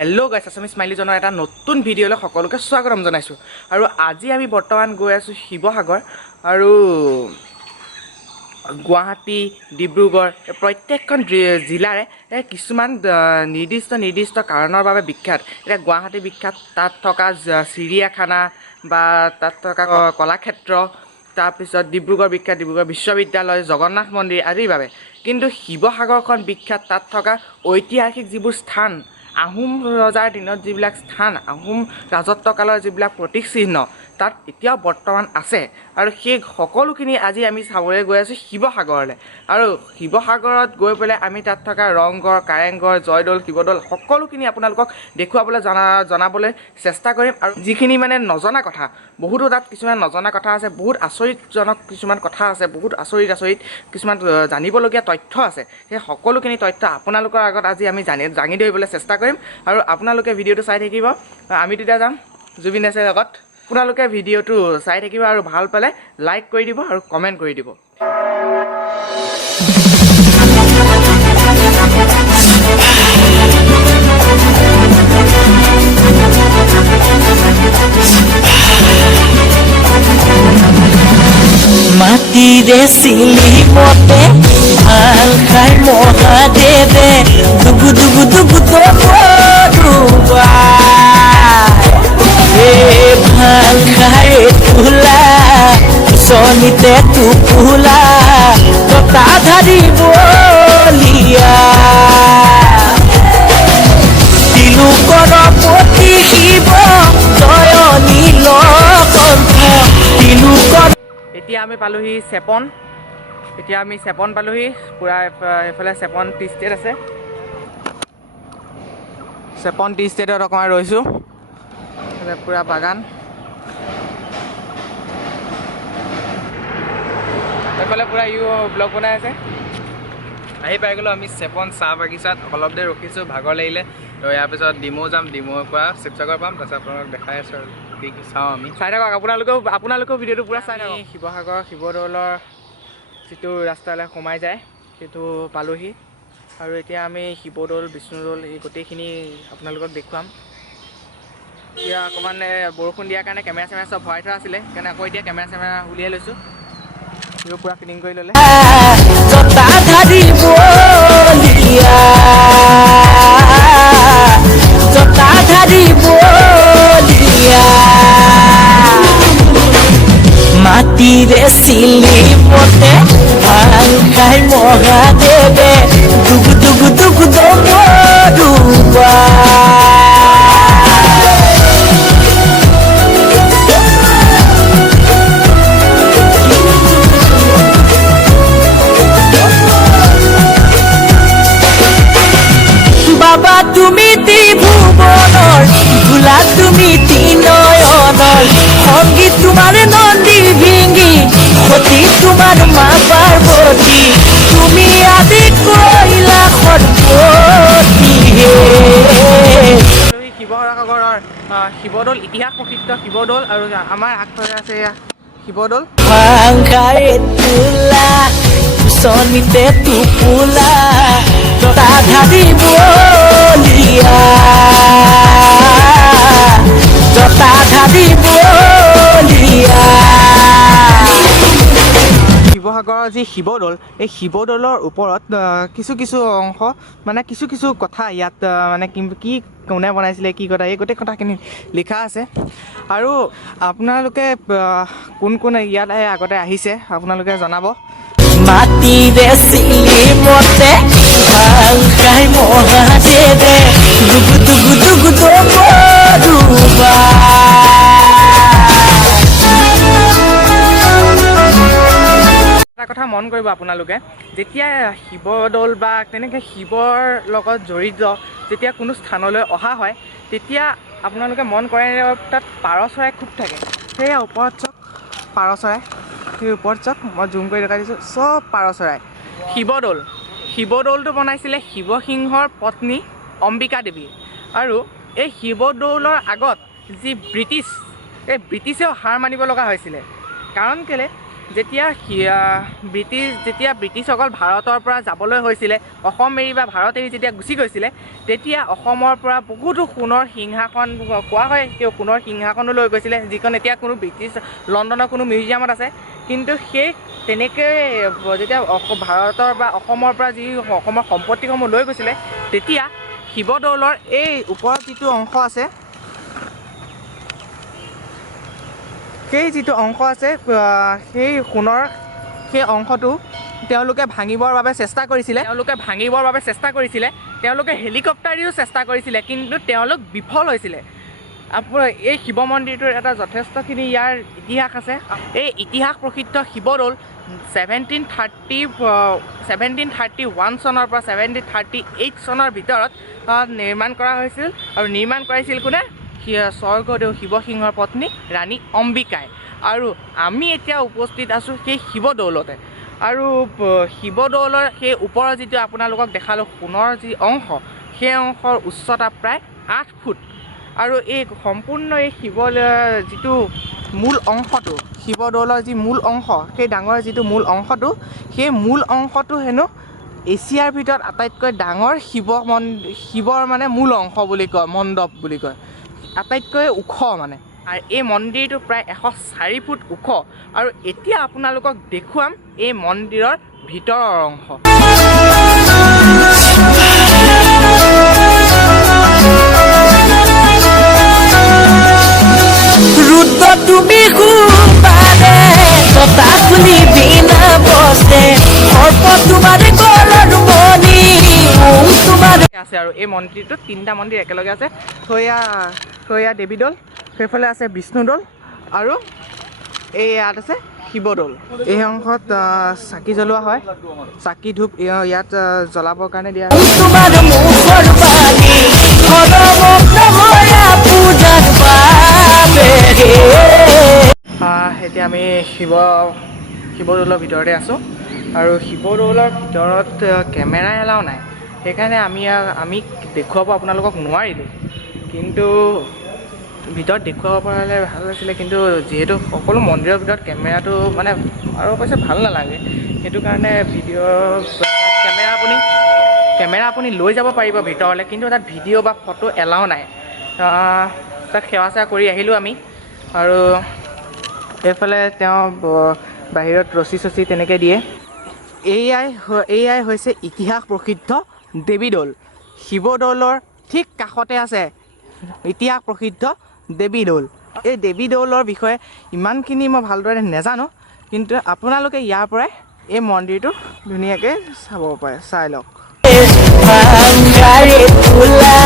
Hello' গাইছ Assamese স্মাইলিজনৰ এটা নতুন ভিডিঅ'লৈ সকলোকে স্বাগতম জনাইছোঁ। আৰু আজি আমি বৰ্তমান গৈ আছোঁ শিৱসাগৰ আৰু গুৱাহাটী, ডিব্ৰুগড় প্ৰত্যেকখন জিলাৰে কিছুমান নিৰ্দিষ্ট কাৰণৰ বাবে বিখ্যাত। এতিয়া গুৱাহাটী বিখ্যাত, তাত থকা চিৰিয়াখানা বা তাত থকা কলাক্ষেত্ৰ, তাৰপিছত ডিব্ৰুগড় বিখ্যাত, ডিব্ৰুগড় বিশ্ববিদ্যালয়, জগন্নাথ মন্দিৰ আদিৰ বাবে। কিন্তু শিৱসাগৰখন বিখ্যাত তাত থকা ঐতিহাসিক যিবোৰ স্থান, আহোম ৰজাৰ দিনত যিবিলাক স্থান, আহোম ৰাজত্বকালৰ যিবিলাক প্ৰতীকচিহ্ন তাত এতিয়াও বৰ্তমান আছে। আৰু সেই সকলোখিনি আজি আমি চাবলৈ গৈ আছোঁ শিৱসাগৰলৈ। আৰু শিৱসাগৰত গৈ পেলাই আমি তাত থকা ৰংঘৰ, কাৰেংঘৰ, জয়দৌল, শিৱদৌল সকলোখিনি আপোনালোকক দেখুৱাবলৈ জনাবলৈ চেষ্টা কৰিম। আৰু যিখিনি মানে নজনা কথা, বহুতো তাত কিছুমান নজনা কথা আছে, বহুত আচৰিতজনক কিছুমান কথা আছে, বহুত আচৰিত কিছুমান জানিবলগীয়া তথ্য আছে। সেই সকলোখিনি তথ্য আপোনালোকৰ আগত আজি আমি দাঙি ধৰিবলৈ চেষ্টা কৰিম। আৰু আপোনালোকে ভিডিঅ'টো চাই থাকিব। আমি তেতিয়া যাম জুবিন দাসৰ লগত। আপোনালোকে ভিডিঅ'টো চাই থাকিব আৰু ভাল পালে লাইক কৰি দিব আৰু কমেণ্ট কৰি দিব। মাটিৰে চিলিমতে ভাল খাই মহাদেৱে দুগু দুগু দুগু দুবা ভাল খাই তোলা চনিতে টোপোলা টকা ধাৰি বলিয়া তিলোকৰ পতি শিৱ জয় নীলকণ্ঠ তিলোকৰ। এতিয়া আমি পালোহি চেপন। পালোহি পূৰা এইফালে চেপন টি ষ্টেট আছে। চেপন টি ষ্টেটত অকণমান ৰৈছোঁ। পূৰা বাগান, এইফালে পূৰা ব্লগ বনাই আছে। আহি পাই গ'লোঁ আমি চেপন চাহ বাগিচাত। অলপ দেৰি ৰখিছোঁ, ভাগৰ লাগিলে। তো ইয়াৰ পিছত ডিমৌ যাম, ডিমৌৰ পৰা শিৱসাগৰ পাম। তাৰপিছত আপোনালোকক দেখাই আছোঁ আৰু কি চাওঁ আমি। চাই থাকক আপোনালোকেও ভিডিঅ'টো পূৰা চাই থাকক। শিৱসাগৰ শিৱদৌলৰ যিটো ৰাস্তালৈ সোমাই যায় সেইটো পালোহি। আৰু এতিয়া আমি শিৱদৌল, বিষ্ণুদৌল এই গোটেইখিনি আপোনালোকক দেখুৱাম। এতিয়া অকণমান বৰষুণ দিয়াৰ কাৰণে কেমেৰা চেমেৰা চব ভৰাই থোৱা আছিলে, সেইকাৰণে আকৌ এতিয়া কেমেৰা চেমেৰা উলিয়াই লৈছোঁ। এইবোৰ পূৰা ফিটিং কৰি ল'লে। মাটিৰে চিলিমতে ভাল খাই মহাদেৱে দুগু দুগু দুগু দুবা বাবা তুমি ত্ৰিভুৱনৰ, ভোলা তুমি তিনয়নৰ, সংগীত তোমাৰ নন্দী ভিঙ্গি, সতী তোমাৰ মা পাৰ্বতী, তুমি আদি কৈলা সৰ্বতী হে। শিৱসাগৰৰ শিৱদৌল, ইতিহাস প্ৰসিদ্ধ শিৱদৌল। আৰু আমাৰ আগফালে আছে এয়া শিৱদৌল। ভাংখাৰে তোলা চনিতে টোপোলা টকা ধাৰি বলিয়া জতা ধাৰি বলিয়া। শিৱসাগৰৰ যি শিৱদৌল, এই শিৱদৌলৰ ওপৰত কিছু অংশ মানে কিছু কথা ইয়াত মানে কি কোনে বনাইছিলে, কি কথা, এই গোটেই কথাখিনি লিখা আছে। আৰু আপোনালোকে কোন ইয়াত আগতে আহিছে আপোনালোকে জনাব। মাটিৰে চিলিমতে ভাল খাই মহাদেৱে দুগু দুগু দুগু দুবা এটা কথা মন কৰিব আপোনালোকে, যেতিয়া শিৱদৌল বা তেনেকৈ শিৱৰ লগত জড়িত যেতিয়া কোনো স্থানলৈ অহা হয়, তেতিয়া আপোনালোকে মন কৰে তাত পাৰ চৰাই খুব থাকে। সেয়া ওপৰত চাওক পাৰ চৰাই, সেই ওপৰত চাওক, মই জুম কৰি দেখাই দিছোঁ, চব পাৰ চৰাই। শিৱদৌলটো বনাইছিলে শিৱসিংহৰ পত্নী অম্বিকা দেৱী। আৰু এই শিৱদৌলৰ আগত যি ব্ৰিটিছেও হাৰ মানিব লগা হৈছিলে। কাৰণ কেলৈ, যেতিয়া ব্ৰিটিছসকল ভাৰতৰ পৰা যাবলৈ হৈছিলে, অসম এৰি বা ভাৰত এৰি যেতিয়া গুচি গৈছিলে, তেতিয়া অসমৰ পৰা বহুতো সোণৰ সিংহাসন কোৱা হয়, তেওঁ সোণৰ সিংহাসনো লৈ গৈছিলে, যিখন এতিয়া কোনো ব্ৰিটিছ লণ্ডনৰ কোনো মিউজিয়ামত আছে। কিন্তু সেই তেনেকৈ যেতিয়া ভাৰতৰ বা অসমৰ পৰা যি অসমৰ সম্পত্তিসমূহ লৈ গৈছিলে, তেতিয়া শিৱদৌলৰ এই ওপৰত যিটো অংশ আছে, সেই যিটো অংশ আছে, সেই সোণৰ সেই অংশটো তেওঁলোকে ভাঙিবৰ বাবে চেষ্টা কৰিছিলে। তেওঁলোকে হেলিকপ্টাৰেও চেষ্টা কৰিছিলে, কিন্তু তেওঁলোক বিফল হৈছিলে। আপোনাৰ এই শিৱ মন্দিৰটোৰ এটা যথেষ্টখিনি ইয়াৰ ইতিহাস আছে। এই ইতিহাস প্ৰসিদ্ধ শিৱদৌল 1731 চনৰ পৰা 1738 চনৰ ভিতৰত নিৰ্মাণ কৰা হৈছিল, আৰু নিৰ্মাণ কৰাইছিল কোনে? স্বৰ্গদেউ শিৱসিংহৰ পত্নী ৰাণী অম্বিকাই। আৰু আমি এতিয়া উপস্থিত আছোঁ সেই শিৱদৌলতে। আৰু শিৱদৌলৰ সেই ওপৰৰ যিটো আপোনালোকক দেখালোঁ সোণৰ যি অংশ, সেই অংশৰ উচ্চতা প্ৰায় 8 ফুট। আৰু এই সম্পূৰ্ণ এই যিটো মূল অংশটো, শিৱদৌলৰ যি মূল অংশ, সেই ডাঙৰ যিটো মূল অংশটো, সেই মূল অংশটো হেনো এছিয়াৰ ভিতৰত আটাইতকৈ ডাঙৰ শিৱৰ মানে মূল অংশ বুলি কয়, মণ্ডপ বুলি কয়, আটাইতকৈ ওখ মানে। আৰু এই মন্দিৰটো প্ৰায় 104 ফুট ওখ। আৰু এতিয়া আপোনালোকক দেখুৱাম এই মন্দিৰৰ ভিতৰৰ অংশ। তুমি খুবাৰে কথা শুনি বিনা বসে অল্প তোমাৰ গলাৰ মনি তোমাৰ আছে। আৰু এই মন্দিৰটোত 3টা মন্দিৰ একেলগে আছে। থৈয়া দেৱীদৌল, সেইফালে আছে বিষ্ণুদৌল, আৰু এই ইয়াত আছে শিৱদৌল। এই অংশত চাকি জ্বলোৱা হয়, চাকি ধূপ ইয়াত জ্বলাবৰ কাৰণে দিয়া হয়। তোমাৰ মুখৰ বাণী পূজাৰ বাবে এতিয়া আমি শিৱদৌলৰ ভিতৰতে আছোঁ। আৰু শিৱদৌলৰ ভিতৰত কেমেৰা এলাও নাই, সেইকাৰণে আমি দেখুৱাব আপোনালোকক নোৱাৰিলোঁ। কিন্তু ভিতৰত দেখুৱাব পৰা হ'লে ভাল আছিলে। কিন্তু যিহেতু সকলো মন্দিৰৰ ভিতৰত কেমেৰাটো মানে আৰু অৱশ্যে ভাল নালাগে, সেইটো কাৰণে কেমেৰা আপুনি লৈ যাব পাৰিব ভিতৰলৈ, কিন্তু তাত ভিডিঅ' বা ফটো এলাও নাই। তাত সেৱা চেৱা কৰি আহিলোঁ আমি। আৰু এইফালে তেওঁ বাহিৰত ৰছী চছী তেনেকৈ দিয়ে। এয়াই হৈছে ইতিহাস প্ৰসিদ্ধ দেৱীদৌল। শিৱদৌলৰ ঠিক কাষতে আছে ইতিহাস প্ৰসিদ্ধ দেৱীদৌল। এই দেৱীদৌলৰ বিষয়ে ইমানখিনি মই ভালদৰে নাজানো, কিন্তু আপোনালোকে ইয়াৰ পৰাই এই মন্দিৰটো ধুনীয়াকৈ চাব পাৰে, চাই লওক। ভাঙ্গাৰে তুলা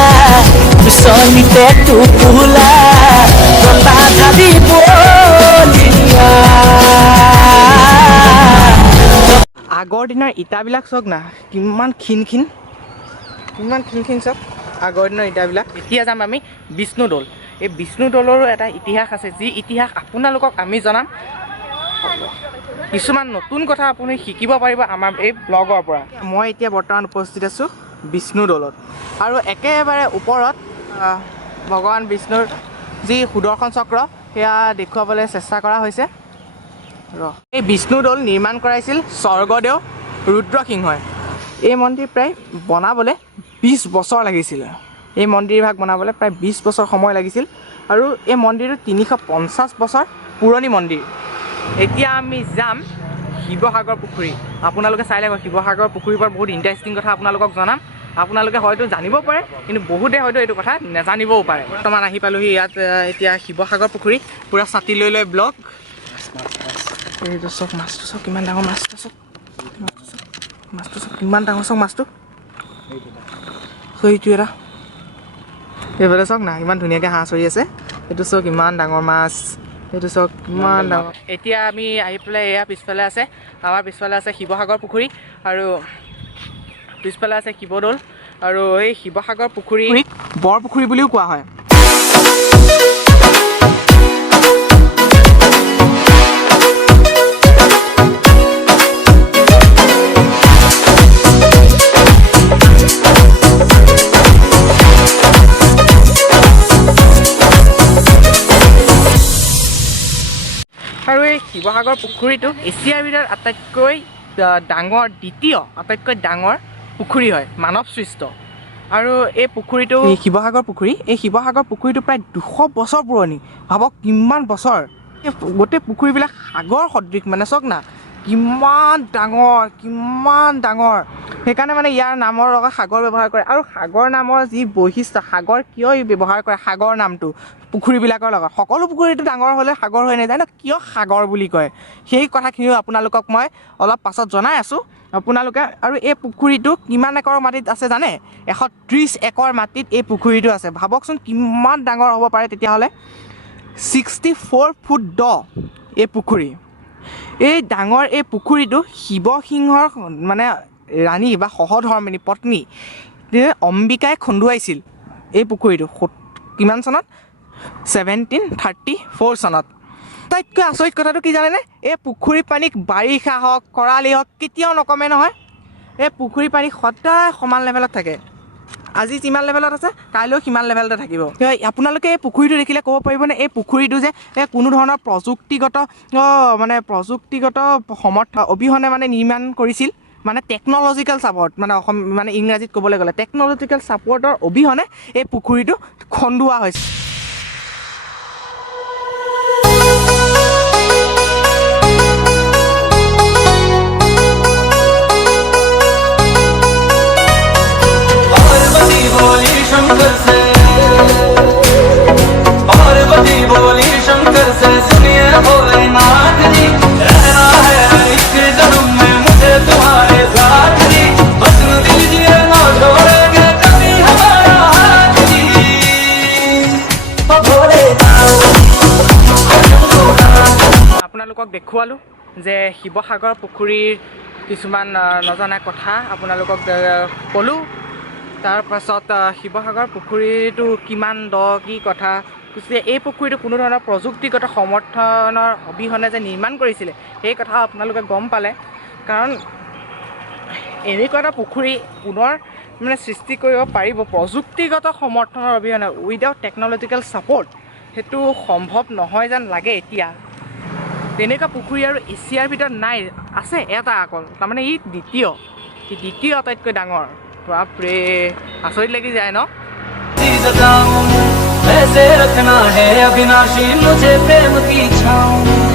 সনিতে টুকুলা কথা ভাবি বলিয়া আগৰ দিনৰ ইটাবিলাক চাওক না, কিমান ক্ষীণ চাওক আগৰ দিনৰ ইটাবিলাক। এতিয়া যাম আমি বিষ্ণুদৌল। এই বিষ্ণুদৌলৰো এটা ইতিহাস আছে, যি ইতিহাস আপোনালোকক আমি জনাম। কিছুমান নতুন কথা আপুনি শিকিব পাৰিব আমাৰ এই ব্লগৰ পৰা। মই এতিয়া বৰ্তমান উপস্থিত আছোঁ বিষ্ণুদৌলত। আৰু একেবাৰে ওপৰত ভগৱান বিষ্ণুৰ যি সুদৰ্শন চক্ৰ, সেয়া দেখুৱাবলৈ চেষ্টা কৰা হৈছে। এই বিষ্ণুদৌল নিৰ্মাণ কৰাইছিল স্বৰ্গদেউ ৰুদ্ৰসিংহই। এই মন্দিৰ প্ৰায় বনাবলৈ 20 বছৰ লাগিছিল। এই মন্দিৰভাগ বনাবলৈ প্ৰায় 20 বছৰ সময় লাগিছিল। আৰু এই মন্দিৰটো 350 বছৰ পুৰণি মন্দিৰ। এতিয়া আমি যাম শিৱসাগৰ পুখুৰী। আপোনালোকে চাই লাগিব, শিৱসাগৰ পুখুৰীৰ পৰা বহুত ইণ্টাৰেষ্টিং কথা আপোনালোকক জনাম। আপোনালোকে হয়তো জানিব পাৰে, কিন্তু বহুতে হয়তো এইটো কথা নাজানিবও পাৰে। বৰ্তমান আহি পালোহি ইয়াত এতিয়া শিৱসাগৰ পুখুৰী, পূৰা ছাতি লৈ ব্লগ। এইটো চাওক, মাছটো চাওক কিমান ডাঙৰ, মাছটো চাওক কিমান ডাঙৰ, চাওক মাছটো। সেইটো এটা এইফালে চাওক না, ইমান ধুনীয়াকৈ হাঁহ চৰি আছে। এইটো চাওক ইমান ডাঙৰ মাছ, সেইটো চাওক কিমান ডাঙৰ। এতিয়া আমি আহি পেলাই এয়া পিছফালে আছে, আমাৰ পিছফালে আছে শিৱসাগৰ পুখুৰী, আৰু পিছফালে আছে শিৱদৌল। আৰু এই শিৱসাগৰ পুখুৰী বৰপুখুৰী বুলিও কোৱা হয়। আৰু এই শিৱসাগৰ পুখুৰীটো এছিয়াৰ ভিতৰত আটাইতকৈ ডাঙৰ দ্বিতীয় আটাইতকৈ ডাঙৰ পুখুৰী হয় মানৱ সৃষ্ট আৰু এই পুখুৰীটো শিৱসাগৰ পুখুৰী এই শিৱসাগৰ পুখুৰীটো প্ৰায় 200 বছৰ পুৰণি ভাবক কিমান বছৰ এই গোটেই পুখুৰীবিলাক সাগৰ সদৃশ মানে চাওক না কিমান ডাঙৰ সেইকাৰণে মানে ইয়াৰ নামৰ লগত সাগৰ ব্যৱহাৰ কৰে আৰু সাগৰ নামৰ যি বৈশিষ্ট্য সাগৰ কিয় ব্যৱহাৰ কৰে সাগৰ নামটো পুখুৰীবিলাকৰ লগত সকলো পুখুৰীটো ডাঙৰ হ'লে সাগৰ হৈ নাযায় ন কিয় সাগৰ বুলি কয় সেই কথাখিনিও আপোনালোকক মই অলপ পাছত জনাই আছোঁ আপোনালোকে আৰু এই পুখুৰীটো কিমান একৰ মাটিত আছে জানে 130 একৰ মাটিত এই পুখুৰীটো আছে ভাবকচোন কিমান ডাঙৰ হ'ব পাৰে তেতিয়াহ'লে 64 ফুট দ এই পুখুৰী এই ডাঙৰ এই পুখুৰীটো শিৱসিংহৰ মানে ৰাণী বা সহধৰ্মিনী পত্নী অম্বিকাই খন্দুৱাইছিল এই পুখুৰীটো কিমান চনত 1734 চনত আটাইতকৈ আচৰিত কথাটো কি জানেনে এই পুখুৰীৰ পানীক বাৰিষা হওক খৰালি হওক কেতিয়াও নকমে নহয় এই পুখুৰীৰ পানী সদায় সমান লেভেলত থাকে আজি যিমান লেভেলত আছে কাইলৈও সিমান লেভেলতে থাকিব আপোনালোকে এই পুখুৰীটো দেখিলে ক'ব পাৰিবনে এই পুখুৰীটো যে কোনো ধৰণৰ প্ৰযুক্তিগত সমৰ্থ অবিহনে মানে নিৰ্মাণ কৰিছিল মানে টেকন'লজিকেল ছাপৰ্ট মানে মানে ইংৰাজীত ক'বলৈ গ'লে টেকন'লজিকেল ছাপৰ্টৰ অবিহনে এই পুখুৰীটো খন্দোৱা হৈছে शंकर से पार्वती बोली शंकर से सुनिए भोलेनाथ जी रहना है इस जन्म में मुझे तुम्हारे साथ जी वचन दीजिए ना छोड़ेंगे कभी हमारा हाथ जी भोले আপোনালোকক দেখুৱালোঁ যে শিৱসাগৰ পুখুৰীৰ কিছুমান নজনা কথা আপোনালোকক ক'লোঁ তাৰপাছত শিৱসাগৰ পুখুৰীটো কিমান দ কি কথা এই পুখুৰীটো কোনো ধৰণৰ প্ৰযুক্তিগত সমৰ্থনৰ অবিহনে যে নিৰ্মাণ কৰিছিলে সেই কথা আপোনালোকে গম পালে কাৰণ এনেকুৱা এটা পুখুৰী পুনৰ মানে সৃষ্টি কৰিব পাৰিব প্ৰযুক্তিগত সমৰ্থনৰ অবিহনে উইদাউট টেকন'লজিকেল ছাপৰ্ট সেইটো সম্ভৱ নহয় যেন লাগে এতিয়া তেনেকুৱা পুখুৰী আৰু এছিয়াৰ ভিতৰত নাই আছে এটা অকল তাৰমানে ই দ্বিতীয় আটাইতকৈ ডাঙৰ বাপৰে আচৰিত লাগি যায় ন ऐसे रखना है अविनाशी मुझे प्रेम की छाँव